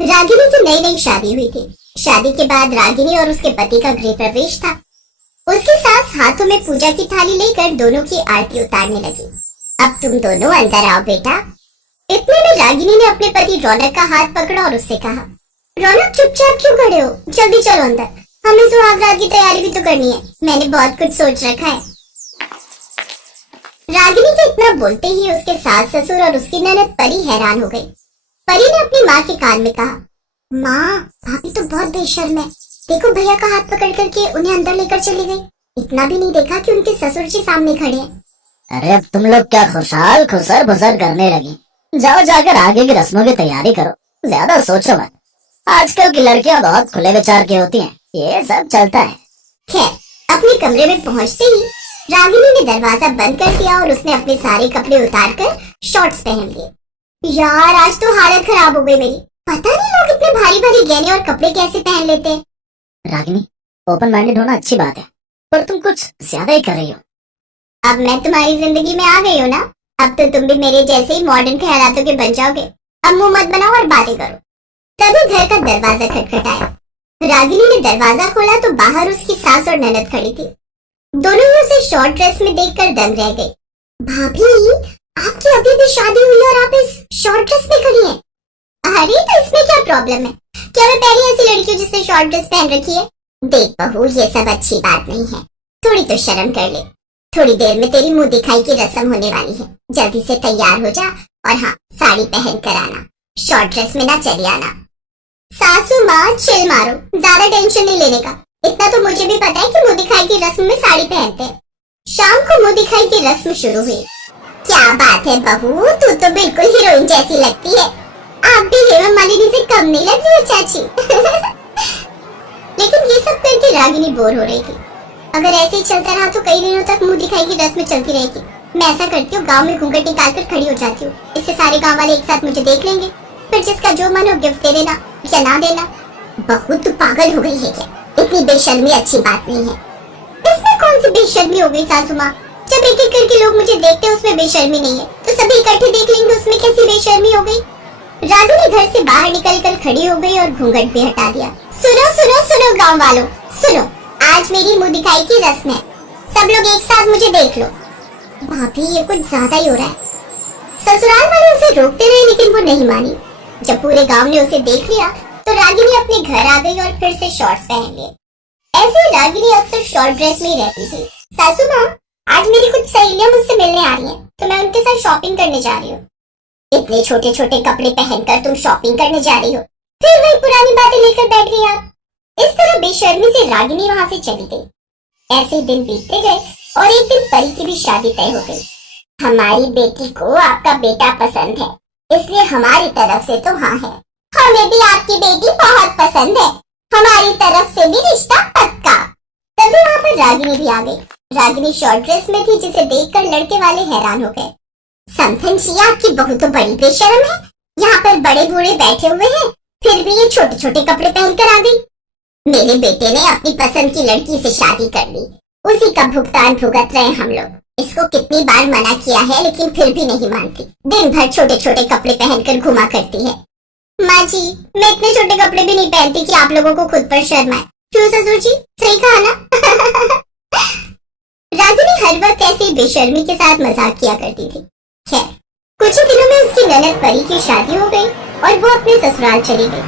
रागिनी की नई नई शादी हुई थी। शादी के बाद रागिनी और उसके पति का गृह प्रवेश था। उसकी सास हाथों में पूजा की थाली लेकर दोनों की आरती उतारने लगी। अब तुम दोनों अंदर आओ बेटा। इतने में रागिनी ने अपने पति रौनक का हाथ पकड़ा और उससे कहा, रौनक चुपचाप क्यों खड़े हो, जल्दी चलो अंदर, हमें सुहागरात की तैयारी भी तो करनी है, मैंने बहुत कुछ सोच रखा है। रागिनी के इतना बोलते ही उसके सास ससुर और उसकी ननद परी हैरान हो गई। परी ने अपनी माँ के कान में कहा, माँ भाभी तो बहुत बेशर्म है, देखो भैया का हाथ पकड़ करके उन्हें अंदर लेकर चली गई, इतना भी नहीं देखा कि उनके ससुर जी सामने खड़े हैं। अरे अब तुम लोग क्या खुशहाल खुसर बुसर करने लगी, जाओ जाकर आगे की रस्मों की तैयारी करो, ज्यादा सोचो मत। आजकल की लड़कियां बहुत खुले विचार की होती हैं, ये सब चलता है। खैर अपने कमरे में पहुंचते ही रागिनी ने दरवाजा बंद कर दिया और उसने अपने सारे कपड़े उतारकर शॉर्ट्स पहन लिए। यार आज तो हालत खराब हो गई मेरी, पता नहीं लोग इतने भारी भारी गहने और कपड़े कैसे पहन लेते हैं। रागिनी, ओपन माइंडेड होना अच्छी बात है, पर तुम कुछ ज्यादा ही कर रही हो। अब मैं तुम्हारी जिंदगी में आ गई हूँ ना, अब तो तुम भी मेरे जैसे ही मॉडर्न ख्यालातों के बन जाओगे। अब मुंह मत बनाओ और बातें करो। तभी घर का दरवाजा खटखटाया। रागिनी ने दरवाजा खोला तो बाहर उसकी सास और ननद खड़ी थी। दोनों ही उसे शॉर्ट ड्रेस में देखकर दंग रह गई। भाभी, आपकी अभी भी शादी हुई और आप इस शॉर्ट ड्रेस में खड़ी हैं। अरे तो इसमें क्या प्रॉब्लम है, क्या मैं पहली ऐसी लड़की हूँ जिसने शॉर्ट ड्रेस पहन रखी है। देख बहू, ये सब अच्छी बात नहीं है, थोड़ी तो शर्म कर ले। थोड़ी देर में तेरी मुंह दिखाई की रस्म होने वाली है, जल्दी से तैयार हो जा और हाँ, साड़ी पहन कर आना, शॉर्ट ड्रेस में ना चली आना। सासू माँ चिल मारो, ज्यादा टेंशन नहीं लेने का। इतना तो मुझे भी पता है कि मुंह दिखाई की रस्म में साड़ी पहनते हैं। शाम को मुंह दिखाई की रस्म शुरू हुई। क्या बात है बहू, तू तो बिल्कुल हीरोइन जैसी लगती है। आप भी हेमा मालिनी से कम नहीं लग रही हो चाची। लेकिन ये सब करके रागिनी बोर हो रही थी। अगर ऐसे ही चलता रहा तो कई दिनों तक मुंह दिखाई की रस्म चलती रहेगी। मैं ऐसा करती हूँ, गाँव में घूंघट निकाल कर खड़ी हो जाती हूँ, इससे सारे गाँव वाले एक साथ मुझे देख लेंगे, फिर जिसका जो मन हो गिफ्ट दे देना या ना देना। बहू तू पागल हो गई है क्या, इतनी बेशर्मी अच्छी बात नहीं है। इसमें कौन सी बेशर्मी हो गई सासू माँ, जब एक एक करके लोग मुझे देखते हैं उसमें बेशर्मी नहीं है, तो सभी इकट्ठे देख लेंगे उसमें कैसी बेशर्मी हो गई। रागिनी घर से बाहर निकलकर खड़ी हो गई और घूंघट भी हटा दिया। सुनो सुनो सुनो गाँव वालों, सुनो, आज मेरी मुंह दिखाई की रस्म है, सब लोग एक साथ मुझे देख लो। भाभी ये कुछ ज्यादा ही हो रहा है। ससुराल वाले उसे रोकते रहे लेकिन वो नहीं मानी। जब पूरे गांव ने उसे देख लिया तो रागिनी अपने घर आ गई और फिर से शॉर्ट्स पहन लिए। ऐसे रागिनी अक्सर शॉर्ट ड्रेस में ही रहती थी। सासू माँ, आज मेरी कुछ सहेलियां मुझसे मिलने आ रही हैं, तो मैं उनके साथ शॉपिंग करने जा रही हूँ। इतने छोटे छोटे कपड़े पहनकर तुम शॉपिंग करने जा रही हो, फिर वही पुरानी बातें लेकर बैठ गई आप। इस तरह बेशर्मी से रागिनी वहां से चली गई। ऐसे दिन बीतते गए और एक दिन परी की भी शादी तय हो गई। हमारी बेटी को आपका बेटा पसंद है, इसलिए हमारी तरफ से तो हाँ है। हमें भी आपकी बेटी बहुत पसंद है, हमारी तरफ से भी रिश्ता पक्का। तभी वहाँ पर रागिनी भी आ गई। रागिनी शॉर्ट ड्रेस में थी, जिसे देखकर लड़के वाले हैरान हो गए। समथन जी, आपकी बहू तो बड़ी बेशर्म है, यहाँ पर बड़े बूढ़े बैठे हुए हैं, फिर भी ये छोटे छोटे कपड़े पहनकर आ गई। मेरे बेटे ने अपनी पसंद की लड़की से शादी कर ली, उसी का भुगतान भुगत रहे हम लोग। इसको कितनी बार मना किया है लेकिन फिर भी नहीं मानती, दिन भर छोटे छोटे कपड़े पहनकर घुमा करती है। माँ जी, मैं इतने छोटे कपड़े भी नहीं पहनती कि आप लोगों को खुद पर शर्म आए। क्यों ससुर जी, सही कहा ना? रागिनी हर वक्त ऐसे बेशर्मी के साथ मजाक किया करती थी। खैर कुछ ही दिनों में उसकी ननद परी की शादी हो गई और वो अपने ससुराल चली गई।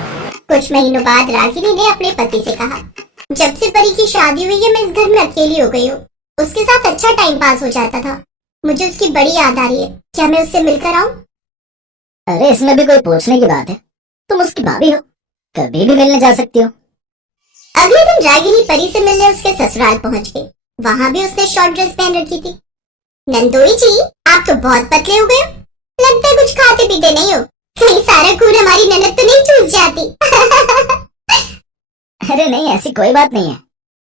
कुछ महीनों बाद रागिनी ने अपने पति से कहा, जब से परी की शादी हुई है मैं इस घर में अकेली हो गई हूँ। उसके साथ अच्छा टाइम पास हो जाता था, मुझे उसकी बड़ी याद आ रही है, क्या मैं उससे मिलकर आऊँ? अरे इसमें भी कोई पूछने की बात है, तुम उसकी भाभी हो, कभी भी मिलने जा सकती हो। अगले दिन रागिनी परी से मिलने उसके ससुराल पहुंच गई। वहाँ भी उसने शॉर्ट ड्रेस पहन रखी थी। नंदोई जी, आप तो बहुत पतले हो गए हो, लगता है कुछ खाते पीते नहीं हो, कहीं सारा खून हमारी ननद तो नहीं चूस जाती? अरे नहीं, ऐसी कोई बात नहीं है।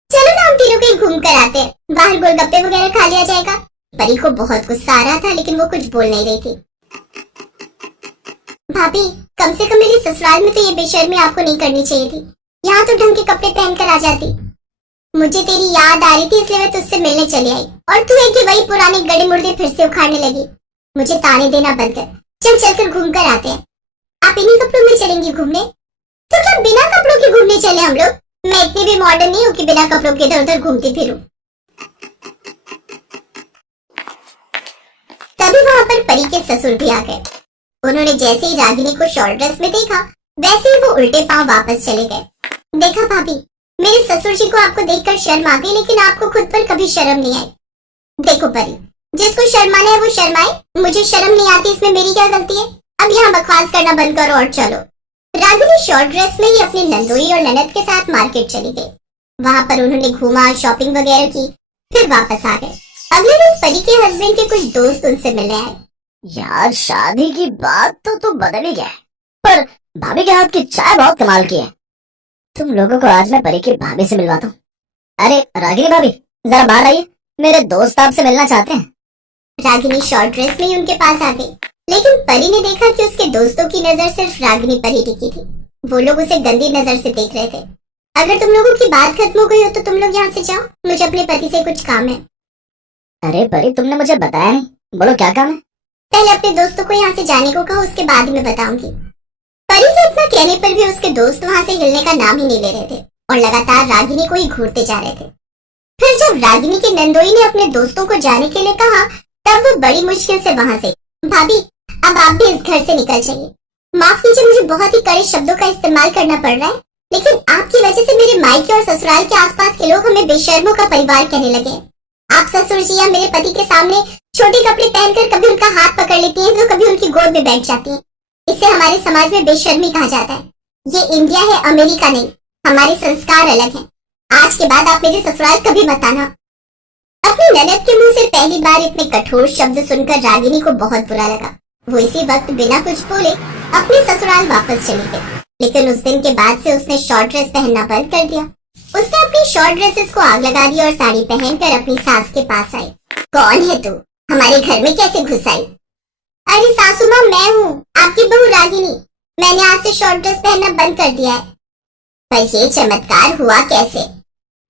चलो ना हम तीनों कहीं घूम कर आते हैं, बाहर गोलगप्पे वगैरह खा लिया जाएगा। परी को बहुत गुस्सा आ रहा था लेकिन वो कुछ बोल नहीं रही थी। भाभी, कम से कम मेरे ससुराल में तो ये बेशर्मी आपको नहीं करनी चाहिए थी, यहाँ तो ढंग के कपड़े पहन कर आ जाती। मुझे तेरी याद आ रही थी इसलिए मैं तुझसे मिलने चली आई, और तू एक ही वही पुराने गड़े मुर्दे फिर से उखाड़ने लगी। मुझे ताने देना बंद कर, चल चल कर घूम कर आते हैं। आप इन्हीं कपड़ों में चलेंगी घूमने? तो क्या बिना कपड़ों के घूमने चले हम लोग? मैं इतनी भी मॉडर्न नहीं हूँ कि बिना कपड़ों के इधर उधर घूमती फिरूं। तभी वहां पर परी के ससुर भी आ गए। उन्होंने जैसे ही रागिनी को शॉर्ट ड्रेस में देखा, वैसे ही वो उल्टे पांव वापस चले गए। देखा भाभी, मेरे ससुर जी को आपको देखकर शर्म आ गई, लेकिन आपको खुद पर कभी शर्म नहीं आई। देखो परी, जिसको शर्माना है वो शर्माए, मुझे शर्म नहीं आती, इसमें मेरी क्या गलती है? अब यहाँ बकवास करना बंद करो और चलो। रागिनी शॉर्ट ड्रेस में ही अपनी नंदोई और ननद के साथ मार्केट चली गई। वहां पर उन्होंने घूमा, शॉपिंग वगैरह की, फिर वापस आ गए। अगले दिन परी के हस्बैंड के कुछ दोस्त उनसे मिलने आए। यार शादी की बात तो बदल ही गया है, पर भाभी के हाथ की चाय बहुत कमाल की है। तुम लोगों को आज मैं परी की भाभी से मिलवाता हूँ। अरे रागिनी भाभी, जरा बाहर आइए, मेरे दोस्त आपसे मिलना चाहते हैं। रागिनी शॉर्ट ड्रेस में ही उनके पास आ गई, लेकिन परी ने देखा कि उसके दोस्तों की नजर सिर्फ रागिनी पर ही टिकी थी। वो लोग उसे गंदी नजर से देख रहे थे। अगर तुम लोगों की बात खत्म हो गई हो तो तुम लोग यहाँ से जाओ, मुझे अपने पति से कुछ काम है। अरे परी, तुमने मुझे बताया नहीं, बोलो क्या काम है? पहले अपने दोस्तों को यहाँ से जाने को कहो, उसके बाद ही मैं बताऊंगी। परी के इतना कहने पर भी उसके दोस्त वहाँ से हिलने का नाम ही नहीं ले रहे थे और लगातार रागिनी को ही घूरते जा रहे थे। फिर जब रागिनी के नंदोई ने अपने दोस्तों को जाने के लिए कहा, तब वो बड़ी मुश्किल से वहाँ से, भाभी अब आप भी इस घर से निकल जाइए। माफ कीजिए, मुझे बहुत ही कड़े शब्दों का इस्तेमाल करना पड़ रहा है, लेकिन आपकी वजह से मेरे मायके और ससुराल के आसपास के लोग हमें बेशर्मों का परिवार कहने लगे। आप ससुर जी या मेरे पति के सामने छोटे कपड़े पहनकर कभी उनका हाथ पकड़ लेती हैं, तो कभी उनकी गोद में बैठ जाती हैं। इसे हमारे समाज में बेशर्मी कहा जाता है। ये इंडिया है, अमेरिका नहीं। हमारे संस्कार अलग हैं। आज के बाद आप मेरे ससुराल कभी मत आना। अपनी ननद के मुंह से पहली बार इतने कठोर शब्द सुनकर रागिनी को बहुत बुरा लगा। वो इसी वक्त बिना कुछ बोले अपने ससुराल वापस चली गई। लेकिन उस दिन के बाद से उसने शॉर्ट ड्रेस पहनना बंद कर दिया। उसने अपनी शॉर्ट ड्रेसेस को आग लगा दी और साड़ी पहनकर अपनी सास के पास आई। कौन है तू? हमारे घर में कैसे घुस आई? अरे सासू माँ, मैं हूँ आपकी बहू रागिनी। मैंने आज से शॉर्ट ड्रेस पहनना बंद कर दिया है। पर ये चमत्कार हुआ कैसे?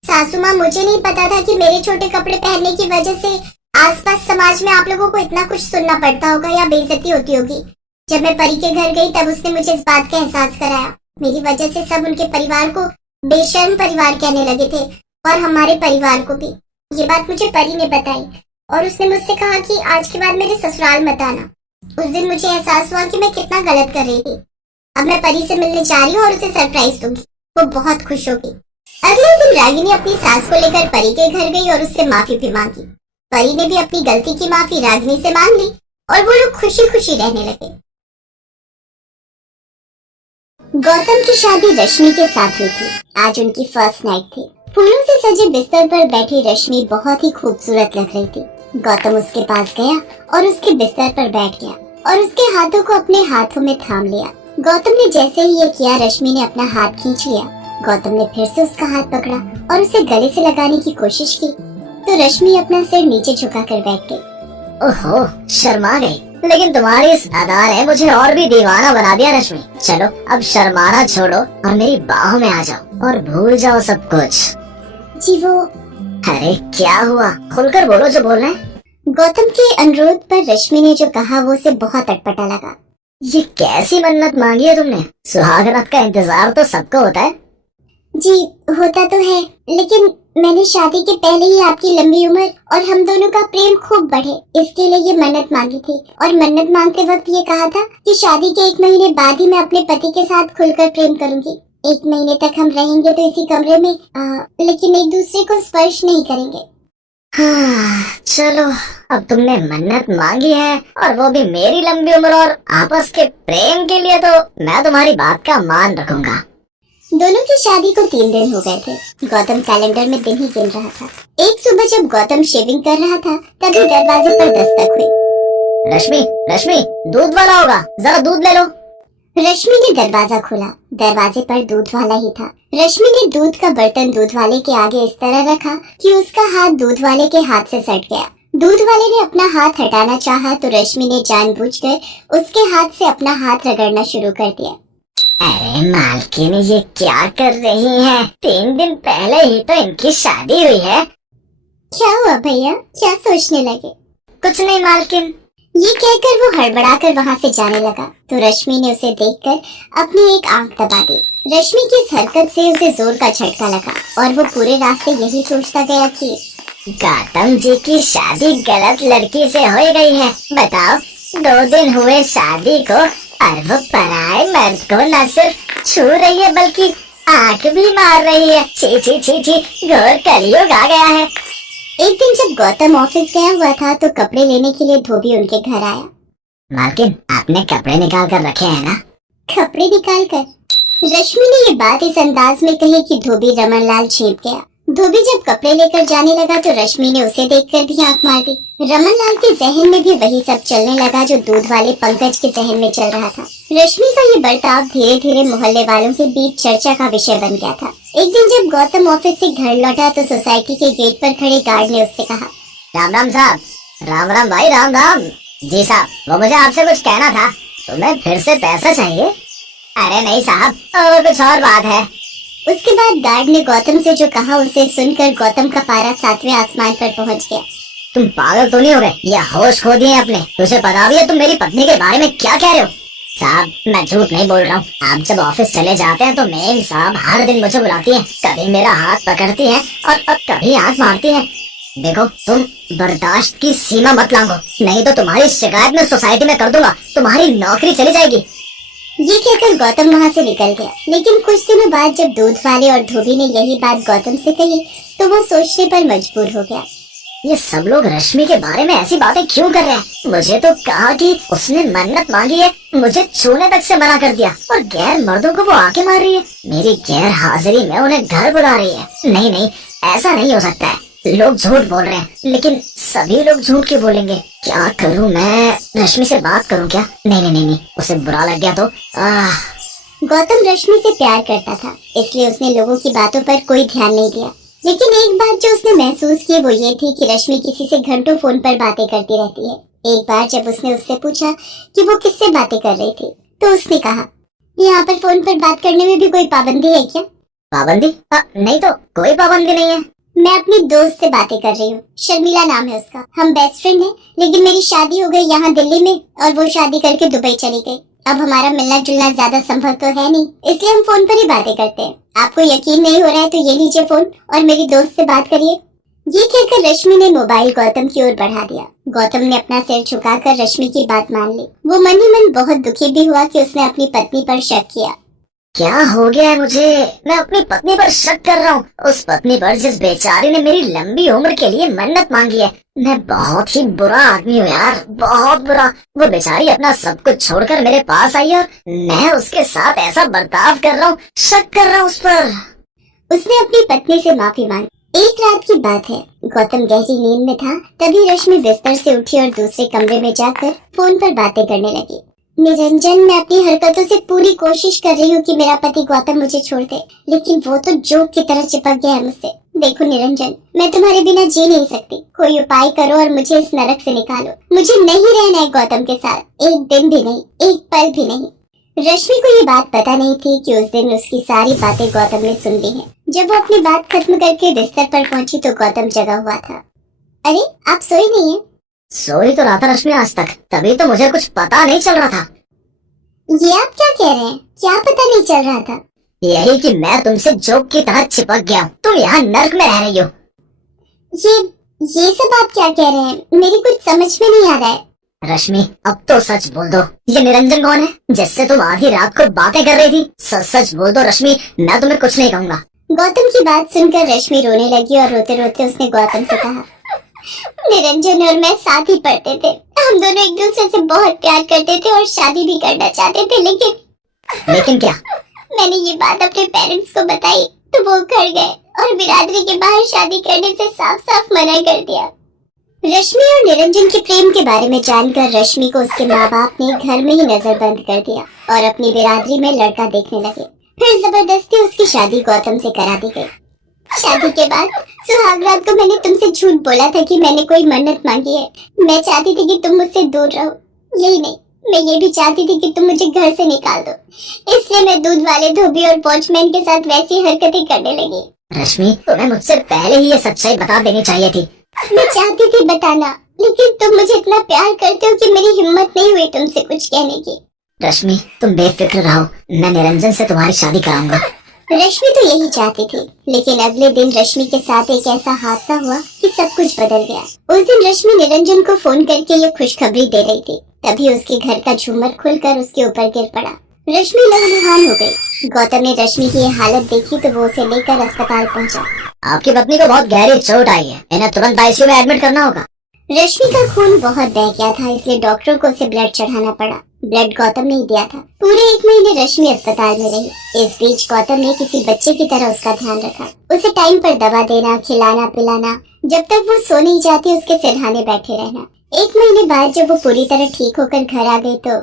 सासू माँ, मुझे नहीं पता था कि मेरे छोटे कपड़े पहनने की वजह से आसपास समाज में आप लोगों को इतना कुछ सुनना पड़ता होगा या बेइज्जती होती होगी। जब मैं परी के घर गई तब उसने मुझे इस बात का एहसास कराया। मेरी वजह से सब उनके परिवार को बेशर्म परिवार कहने लगे थे और हमारे परिवार को भी। ये बात मुझे परी ने बताई और उसने मुझसे कहा कि आज के बाद मेरे ससुराल मत आना। उस दिन मुझे एहसास हुआ कि मैं कितना गलत कर रही थी। अब मैं परी से मिलने जा रही हूँ और उसे सरप्राइज दूंगी। वो बहुत खुश होगी। अगले दिन रागिनी अपनी सास को लेकर परी के घर गई और उससे माफी भी मांगी। परी ने भी अपनी गलती की माफी रागिनी से मांग ली और वो लोग खुशी खुशी रहने लगे। गौतम की शादी रश्मि के साथ हुई थी। आज उनकी फर्स्ट नाइट थी। फूलों से सजे बिस्तर पर बैठी रश्मि बहुत ही खूबसूरत लग रही थी। गौतम उसके पास गया और उसके बिस्तर पर बैठ गया और उसके हाथों को अपने हाथों में थाम लिया। गौतम ने जैसे ही ये किया, रश्मि ने अपना हाथ खींच लिया। गौतम ने फिर से उसका हाथ पकड़ा और उसे गले से लगाने की कोशिश की, तो रश्मि अपना सिर नीचे झुकाकर बैठ गई। ओहो, शर्मा गई। लेकिन तुम्हारी इस अदा ने मुझे और भी दीवाना बना दिया रश्मि। चलो अब शर्माना छोड़ो और मेरी बाहों में आ जाओ और भूल जाओ सब कुछ। जी वो। अरे क्या हुआ? खुलकर बोलो जो बोलना है। गौतम के अनुरोध पर रश्मि ने जो कहा वो उसे बहुत अटपटा लगा। ये कैसी मन्नत मांगी है तुमने? सुहाग रात का इंतजार तो सबको होता है। जी होता तो है, लेकिन मैंने शादी के पहले ही आपकी लंबी उम्र और हम दोनों का प्रेम खूब बढ़े, इसके लिए ये मन्नत मांगी थी। और मन्नत मांगते वक्त ये कहा था कि शादी के 1 महीने बाद ही मैं अपने पति के साथ खुलकर प्रेम करूंगी। 1 महीने तक हम रहेंगे तो इसी कमरे में, लेकिन एक दूसरे को स्पर्श नहीं करेंगे। हाँ, चलो अब तुमने मन्नत मांगी है और वो भी मेरी लंबी उम्र और आपस के प्रेम के लिए, तो मैं तुम्हारी बात का मान रखूंगा। दोनों की शादी को 3 दिन हो गए थे। गौतम कैलेंडर में दिन ही गिन रहा था। एक सुबह जब गौतम शेविंग कर रहा था, तभी दरवाजे पर दस्तक हुई। रश्मि, रश्मि, दूध वाला होगा, जरा दूध ले लो। रश्मि ने दरवाजा खोला। दरवाजे पर दूध वाला ही था। रश्मि ने दूध का बर्तन दूध वाले के आगे इस तरह रखा कि उसका हाथ दूध वाले के हाथ से सट गया। दूध वाले ने अपना हाथ हटाना चाहा तो रश्मि ने जानबूझकर उसके हाथ से अपना हाथ रगड़ना शुरू कर दिया। अरे मालकिन, ये क्या कर रही हैं? 3 दिन पहले ही तो इनकी शादी हुई है। क्या हुआ भैया, क्या सोचने लगे? कुछ नहीं मालकिन, ये कहकर वो हड़बड़ाकर वहाँ से जाने लगा तो रश्मि ने उसे देखकर अपनी एक आंख दबा दी। रश्मि की इस हरकत से उसे जोर का झटका लगा और वो पूरे रास्ते यही सोचता गया कि गौतम जी की शादी गलत लड़की से हो गई है। बताओ, 2 दिन हुए शादी को और वो पराए मर्द को न सिर्फ छू रही है बल्कि आंख भी मार रही है। छी छी छी छी, घोर कलयुग आ गया है। एक दिन जब गौतम ऑफिस गया हुआ था तो कपड़े लेने के लिए धोबी उनके घर आया। मालकिन, आपने कपड़े निकाल कर रखे हैं ना? कपड़े निकाल कर? रश्मि ने ये बात इस अंदाज में कही कि धोबी रमनलाल चीप गया। धोबी जब कपड़े लेकर जाने लगा तो रश्मि ने उसे देखकर भी आंख मार दी। रमनलाल के जहन में भी वही सब चलने लगा जो दूध वाले पंकज के जहन में चल रहा था। रश्मि का ये बर्ताव धीरे धीरे मोहल्ले वालों के बीच चर्चा का विषय बन गया था। एक दिन जब गौतम ऑफिस से घर लौटा तो सोसाइटी के गेट पर खड़े गार्ड ने उससे कहा, राम राम साहब। राम राम भाई, राम राम। जी साहब, वो मुझे आपसे कुछ कहना था। तुम्हें फिर से पैसा चाहिए? अरे नहीं साहब, और कुछ और बात है। उसके बाद गार्ड ने गौतम से जो कहा उसे सुनकर गौतम का पारा 7वें आसमान पर पहुंच गया। तुम पागल तो नहीं हो गए या होश खो दिए अपने? तुझे पता भी है तुम मेरी पत्नी के बारे में क्या कह रहे हो? साहब, मैं झूठ नहीं बोल रहा हूँ। आप जब ऑफिस चले जाते हैं तो मेम साहब हर दिन मुझे बुलाती हैं। कभी मेरा हाथ पकड़ती हैं और कभी हाथ मारती हैं। देखो, तुम बर्दाश्त की सीमा मत लांघो, नहीं तो तुम्हारी शिकायत मैं सोसाइटी में कर दूंगा। तुम्हारी नौकरी चली जाएगी। ये कहकर गौतम वहाँ से निकल गया। लेकिन कुछ दिनों बाद जब दूध वाले और धोबी ने यही बात गौतम से कही तो वो सोचने पर मजबूर हो गया। ये सब लोग रश्मि के बारे में ऐसी बातें क्यों कर रहे हैं? मुझे तो कहा कि उसने मन्नत मांगी है, मुझे छूने तक से मना कर दिया और गैर मर्दों को वो आके मार रही है। मेरी गैर हाजिरी में उन्हें घर बुला रही है। नहीं नहीं, ऐसा नहीं हो सकता है। लोग झूठ बोल रहे हैं, लेकिन सभी लोग झूठ क्यों बोलेंगे? क्या करूं मैं? रश्मि से बात करूं क्या? नहीं नहीं नहीं नहीं, उसे बुरा लग गया तो गौतम रश्मि से प्यार करता था, इसलिए उसने लोगों की बातों पर कोई ध्यान नहीं दिया। लेकिन एक बात जो उसने महसूस की वो ये थी कि रश्मि किसी से घंटों फोन पर बातें करती रहती है। एक बार जब उसने उससे पूछा कि वो किससे बातें कर रही थी तो उसने कहा, यहाँ पर फोन पर बात करने में भी कोई पाबंदी है क्या? पाबंदी? नहीं तो कोई पाबंदी नहीं है। मैं अपनी दोस्त से बातें कर रही हूँ, शर्मिला नाम है उसका। हम बेस्ट फ्रेंड हैं, लेकिन मेरी शादी हो गई यहाँ दिल्ली में और वो शादी करके दुबई चली गई। अब हमारा मिलना जुलना ज्यादा संभव तो है नहीं, इसलिए हम फोन पर ही बातें करते हैं। आपको यकीन नहीं हो रहा है तो ये लीजिए फोन और मेरी दोस्त से बात करिए। ये कहकर रश्मि ने मोबाइल गौतम की ओर बढ़ा दिया। गौतम ने अपना सिर झुकाकर रश्मि की बात मान ली। वो मन ही मन बहुत दुखी भी हुआ कि उसने अपनी पत्नी पर शक किया। क्या हो गया है मुझे? मैं अपनी पत्नी पर शक कर रहा हूँ, उस पत्नी पर जिस बेचारी ने मेरी लंबी उम्र के लिए मन्नत मांगी है। मैं बहुत ही बुरा आदमी हूँ यार, बहुत बुरा। वो बेचारी अपना सब कुछ छोड़कर मेरे पास आई और मैं उसके साथ ऐसा बर्ताव कर रहा हूँ, शक कर रहा हूँ उस पर। उसने अपनी पत्नी से माफी मांगी। एक रात की बात है, गौतम गहरी नींद में था, तभी रश्मि बिस्तर से उठी और दूसरे कमरे में जाकर फोन पर बातें करने लगी। निरंजन, मैं अपनी हरकतों से पूरी कोशिश कर रही हूँ कि मेरा पति गौतम मुझे छोड़ दे, लेकिन वो तो जोक की तरह चिपक गया है मुझसे। देखो निरंजन, मैं तुम्हारे बिना जी नहीं सकती। कोई उपाय करो और मुझे इस नरक से निकालो। मुझे नहीं रहना है गौतम के साथ, एक दिन भी नहीं, एक पल भी नहीं। रश्मि को ये बात पता नहीं थी कि उस दिन उसकी सारी बातें गौतम ने सुन ली हैं। जब वो अपनी बात खत्म करके बिस्तर पर पहुंची तो गौतम जगा हुआ था। अरे, आप सोई नहीं है? सोई तो रहा था रश्मि आज तक, तभी तो मुझे कुछ पता नहीं चल रहा था। ये आप क्या कह रहे हैं? क्या पता नहीं चल रहा था? यही कि मैं तुमसे जोक की तरह चिपक गया हूँ। तुम यहाँ नर्क में रह रही हो। ये सब आप क्या कह रहे हैं? मेरी कुछ समझ में नहीं आ रहा है। रश्मि, अब तो सच बोल दो, ये निरंजन कौन है जिससे तुम आधी रात को बातें कर रही थी? सच सच बोल दो रश्मि, मैं तुम्हें कुछ नहीं कहूँगा। गौतम की बात सुनकर रश्मि रोने लगी और रोते रोते उसने गौतम से कहा, निरंजन और मैं साथ ही पढ़ते थे। हम दोनों एक दूसरे से बहुत प्यार करते थे और शादी भी करना चाहते थे, लेकिन क्या? मैंने ये बात अपने पेरेंट्स को बताई तो वो घर गए और बिरादरी के बाहर शादी करने से साफ साफ मना कर दिया। रश्मि और निरंजन के प्रेम के बारे में जानकर रश्मि को उसके माँ बाप ने घर में ही नजरबंद कर दिया और अपनी बिरादरी में लड़का देखने लगे। फिर जबरदस्ती उसकी शादी गौतम से करा दी गई। शादी के बाद सुहाग रात को मैंने तुमसे झूठ बोला था कि मैंने कोई मन्नत मांगी है। मैं चाहती थी कि तुम मुझसे दूर रहो, यही नहीं, मैं ये भी चाहती थी कि तुम मुझे घर से निकाल दो। इसलिए मैं दूध वाले धोबी और वॉचमैन के साथ वैसी हरकतें करने लगी। रश्मि, तुम्हें मुझसे पहले ही ये सच्चाई बता देनी चाहिए थी। मैं चाहती थी बताना, लेकिन तुम मुझे इतना प्यार करते हो कि मेरी हिम्मत नहीं हुई तुमसे कुछ कहने की। रश्मि तुम बेफिक्र रहो, मैं निरंजन से तुम्हारी शादी कराऊंगा। रश्मि तो यही चाहती थी, लेकिन अगले दिन रश्मि के साथ एक ऐसा हादसा हुआ कि सब कुछ बदल गया। उस दिन रश्मि निरंजन को फोन करके ये खुशखबरी दे रही थी, तभी उसके घर का झूमर खुलकर उसके ऊपर गिर पड़ा। रश्मि लहूलुहान हो गई। गौतम ने रश्मि की ये हालत देखी तो वो उसे लेकर अस्पताल पहुंचा। आपकी पत्नी को बहुत गहरी चोट आई है, इन्हें तुरंत आईसीयू में एडमिट करना होगा। रश्मि का खून बहुत बह गया था, इसलिए डॉक्टरों को उसे ब्लड चढ़ाना पड़ा। ब्लड गौतम ने ही दिया था। पूरे 1 महीने रश्मि अस्पताल में रही। इस बीच गौतम ने किसी बच्चे की तरह उसका ध्यान रखा, उसे टाइम पर दवा देना, खिलाना पिलाना, जब तक वो सो नहीं जाती उसके सिरहाने बैठे रहना। 1 महीने बाद जब वो पूरी तरह ठीक होकर घर आ गई तो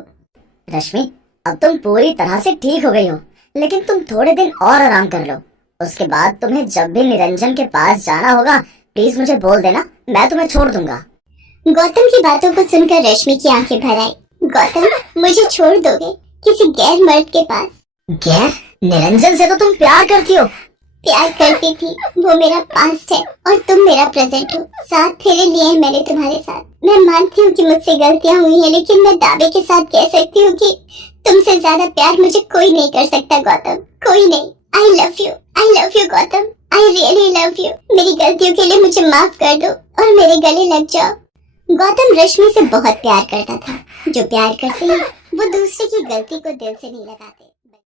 रश्मि अब तुम पूरी तरह से ठीक हो गई हो, लेकिन तुम थोड़े दिन और आराम कर लो। उसके बाद तुम्हें जब भी निरंजन के पास जाना होगा प्लीज मुझे बोल देना, मैं तुम्हें छोड़ दूंगा। गौतम की बातों को सुनकर रश्मि की आंखें भर आई। गौतम, मुझे छोड़ दोगे किसी गैर मर्द के पास? गैर? निरंजन से तो तुम प्यार करती हो। प्यार करती थी, वो मेरा पास्ट है और तुम मेरा प्रेजेंट हो। 7 फेरे लिए हैं मैंने तुम्हारे साथ। मैं मानती हूँ कि मुझसे गलतियाँ हुई हैं, लेकिन मैं दावे के साथ कह सकती हूँ कि तुमसे ज्यादा प्यार मुझे कोई नहीं कर सकता गौतम, कोई नहीं। I love you Gautam, I really love you. मेरी गलतियों के लिए मुझे माफ कर दो और मेरे गले लग जाओ। गौतम रश्मि से बहुत प्यार करता था। जो प्यार करते हैं वो दूसरे की गलती को दिल से नहीं लगाते।